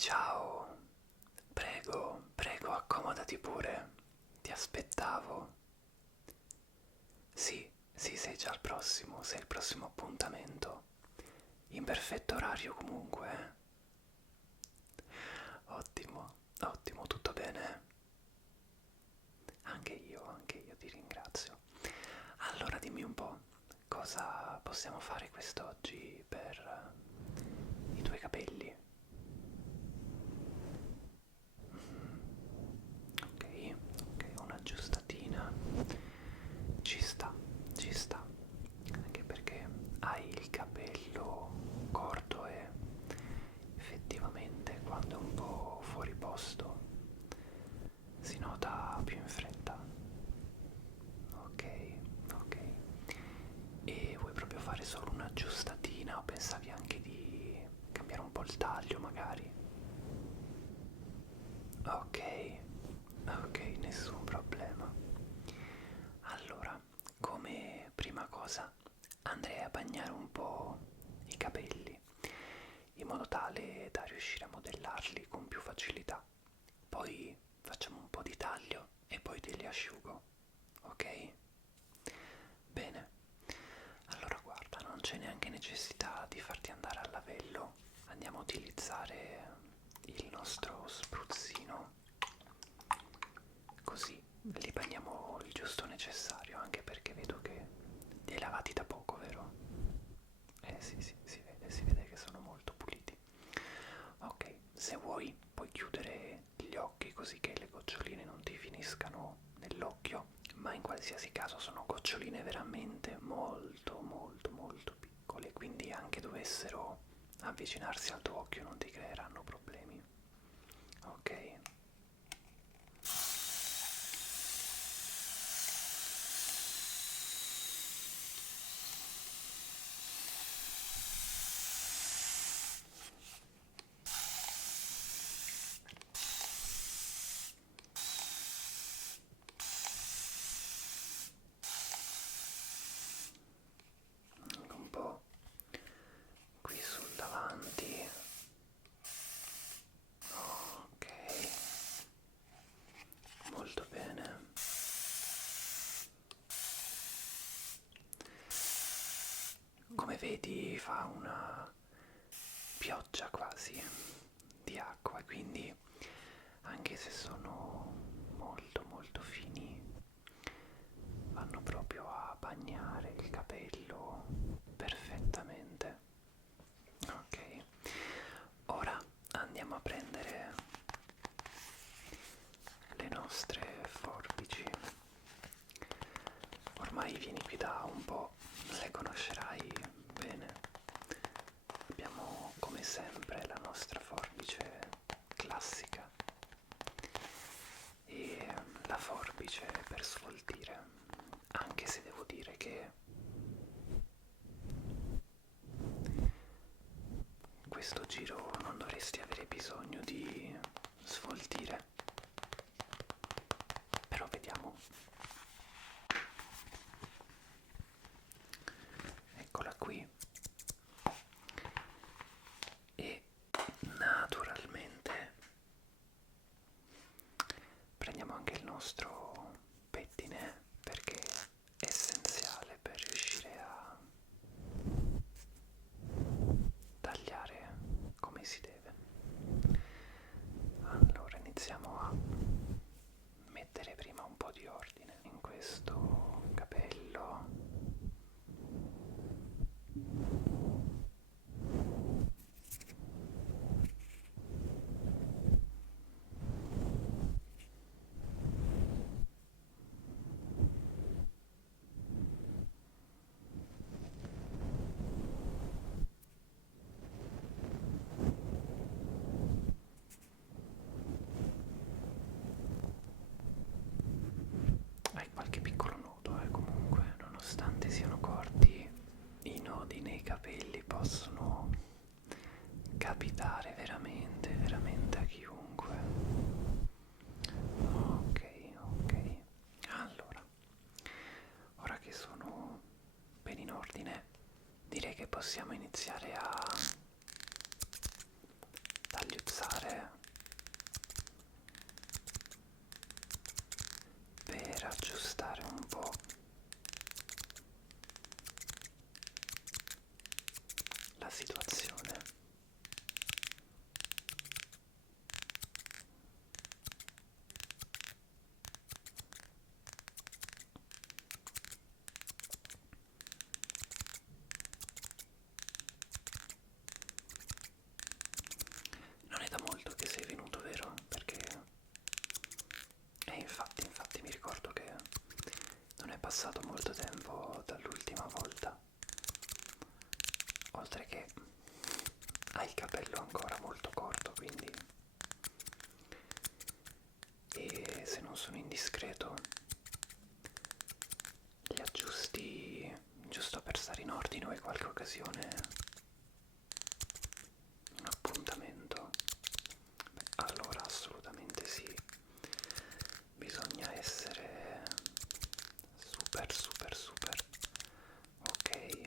ciao. Prego, prego, accomodati pure. Ti aspettavo. Sì, sì, sei il prossimo appuntamento. In perfetto orario comunque, eh? Ottimo, ottimo, tutto bene? Anche io ti ringrazio. Allora dimmi un po', cosa possiamo fare quest'oggi per i tuoi capelli? Ok, ok, una giustatina. Ci sta, ci sta. Anche perché hai il capello corto e effettivamente quando è un po' fuori posto si nota più in fretta. Ok, ok. E vuoi proprio fare solo una giustatina o pensavi anche di cambiare un po' il taglio magari? Ok, ok, nessun problema. Allora, come prima cosa andrei a bagnare un po' i capelli in modo tale da riuscire a modellarli con più facilità. Poi facciamo un po' di taglio e poi te li asciugo, ok? Bene, allora guarda, non c'è neanche necessità di farti andare al lavello, andiamo a utilizzare il nostro spruzzino, così li bagniamo il giusto necessario, anche perché vedo che li hai lavati da poco, vero? Sì, sì, si vede che sono molto puliti. Ok, se vuoi puoi chiudere gli occhi così che le goccioline non ti finiscano nell'occhio, ma in qualsiasi caso sono goccioline veramente molto molto molto piccole, quindi anche dovessero avvicinarsi al tuo occhio non ti creeranno problemi. Ok? Anche un po' qui sul davanti. Ok, molto bene. Come vedi fa una pioggia quasi di acqua, quindi anche se sono molto molto fini vanno proprio a bagnare il capello perfettamente. Ok, ora andiamo a prendere le nostre forbici. Ormai vieni qui da un po', le conoscerai bene. Abbiamo come sempre la nostra forbice classica e la forbice per sfoltire, anche se devo dire che questo giro non dovresti avere bisogno di sfoltire, però vediamo. Eccola qui. E naturalmente prendiamo anche il nostro pettine perché è essenziale per riuscire a tagliare come si deve. Allora iniziamo a mettere prima un po' di ordine in questo capello. Hai qualche piccolo nodo, comunque, nonostante siano corti, i nodi nei capelli possono capitare veramente, veramente a chiunque. Ok, ok. Allora, ora che sono ben in ordine, direi che possiamo iniziare a tagliuzzare occasione un appuntamento? Beh, allora assolutamente sì, bisogna essere super super super ok.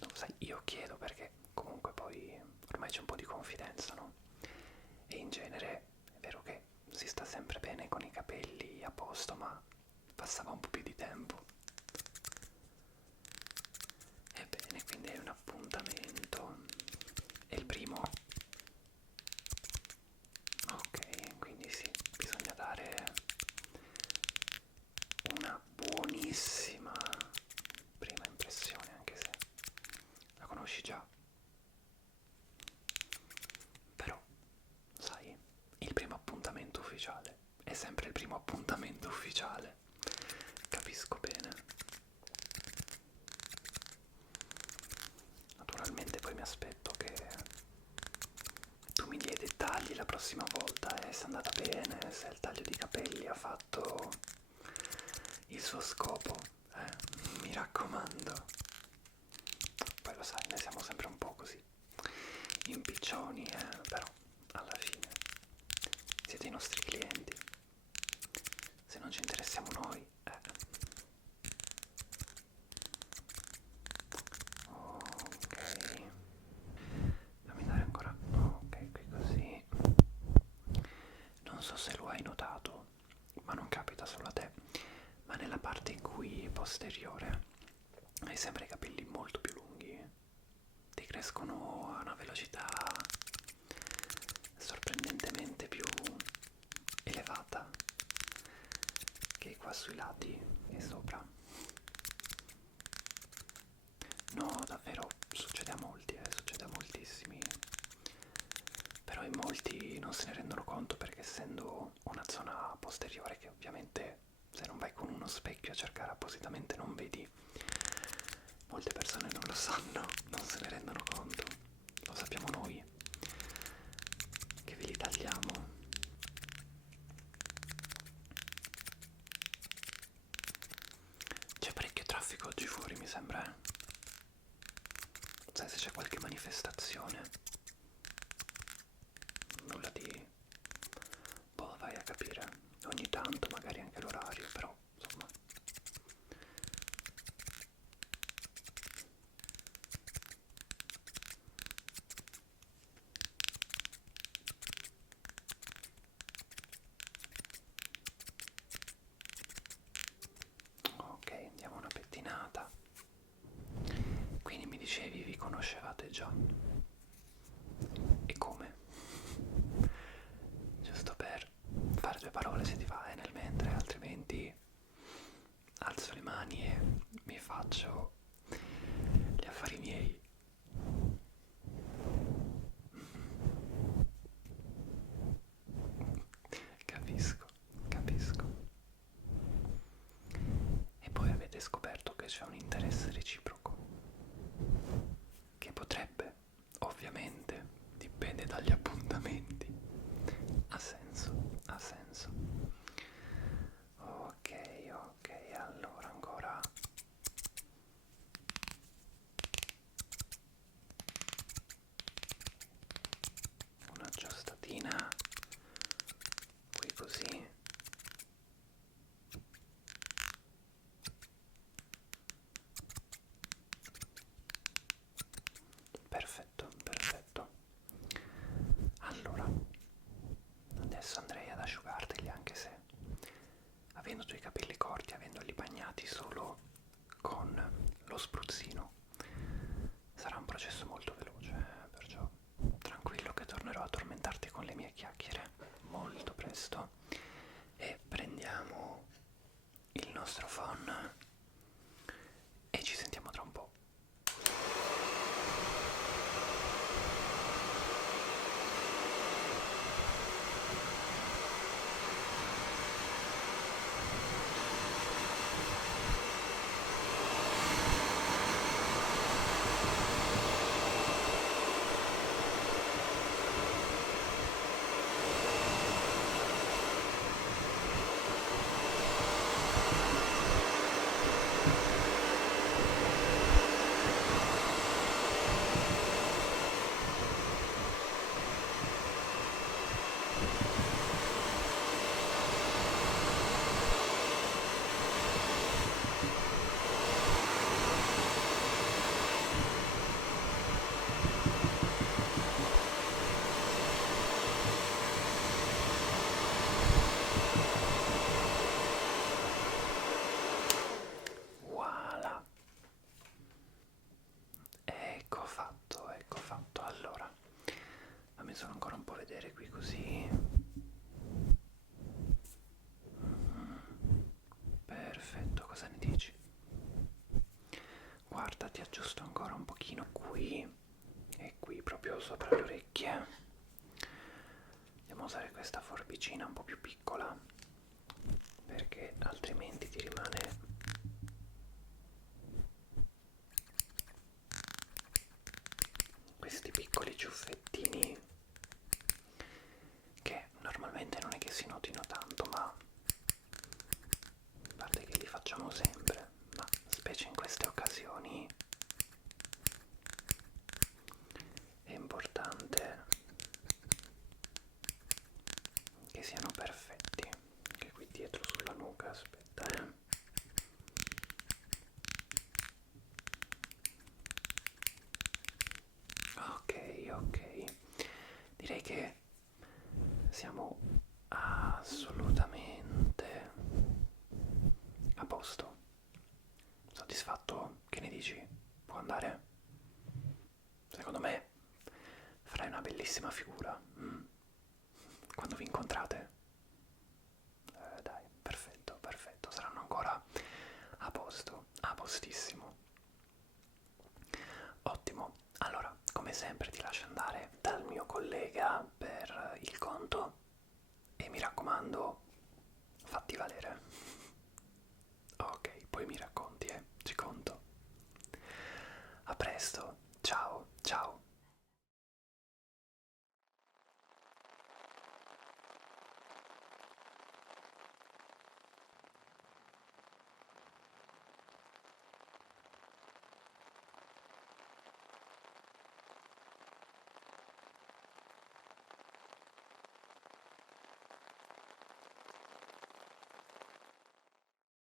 Non sai, io chiedo perché comunque poi ormai c'è un po' di confidenza, no? E in genere è vero che si sta sempre bene con i capelli a posto, ma passava un po' più di tempo. Ebbene, quindi è un appuntamento. È il primo? Ok, quindi sì, bisogna dare una buonissima prima impressione, anche se la conosci già. Però, sai, il primo appuntamento ufficiale è sempre il primo appuntamento ufficiale. Capisco bene. Naturalmente poi mi aspetto che tu mi dia i dettagli la prossima volta, se è andata bene, se il taglio di capelli ha fatto il suo scopo, mi raccomando. Poi lo sai, noi siamo sempre un po' così impiccioni, però alla fine siete i nostri clienti. Se non ci interessiamo noi, ok, fammi dare ancora, ok, qui così. Non so se lo hai notato, ma non capita solo a te, ma nella parte qui posteriore hai sempre i capelli molto più lunghi, ti crescono a una velocità sorprendentemente più elevata che qua sui lati e sopra. No, davvero, succede a molti, succede a moltissimi. Però in molti non se ne rendono conto perché essendo una zona posteriore che ovviamente se non vai con uno specchio a cercare appositamente non vedi, molte persone non lo sanno, non se ne rendono conto. Lo sappiamo noi che ve li tagliamo. C'è parecchio traffico oggi fuori, mi sembra, sai se c'è qualche manifestazione? Nulla di... boh, vai a capire. Ogni tanto, magari anche l'orario, però, insomma. Ok, diamo una pettinata. Quindi mi dicevi, vi conoscevate già? E come? Giusto per fare due parole se ti va, nel mentre, altrimenti alzo le mani e mi faccio gli affari miei. Capisco, capisco. E poi avete scoperto che c'è un interesse reciproco, che potrebbe, ovviamente, dipende dagli appuntamenti. Ha senso, ha senso. Ok, ok, allora ancora una aggiustatina qui così. Perfetto, perfetto. Allora, adesso andrei ad asciugarteli, anche se avendo tu i capelli corti, avendoli bagnati solo con lo spruzzino, sarà un processo molto veloce, perciò tranquillo che tornerò a tormentarti con le mie chiacchiere molto presto. E prendiamo il nostro phon e ci sentiamo tra un po'. fammi solo ancora un po' vedere qui così. Perfetto, cosa ne dici? Guarda, ti aggiusto ancora un pochino qui e qui proprio sopra le orecchie. Andiamo a usare questa forbicina un po' più piccola perché altrimenti ti rimane questi piccoli ciuffettini che normalmente non è che si notino tanto, ma a parte che li facciamo sempre, ma specie in queste occasioni è importante che siano perfetti. Che qui dietro sulla nuca, aspetta, ok, ok, direi che siamo assolutamente a posto. Soddisfatto? Che ne dici? Può andare? Secondo me farai una bellissima figura. Quando vi incontrate? Dai, perfetto, perfetto, saranno ancora a posto, a postissimo. Ottimo, allora, come sempre ti lascio andare dal mio collega per il conto e mi raccomando, fatti valere. Ok, poi mi raccomando,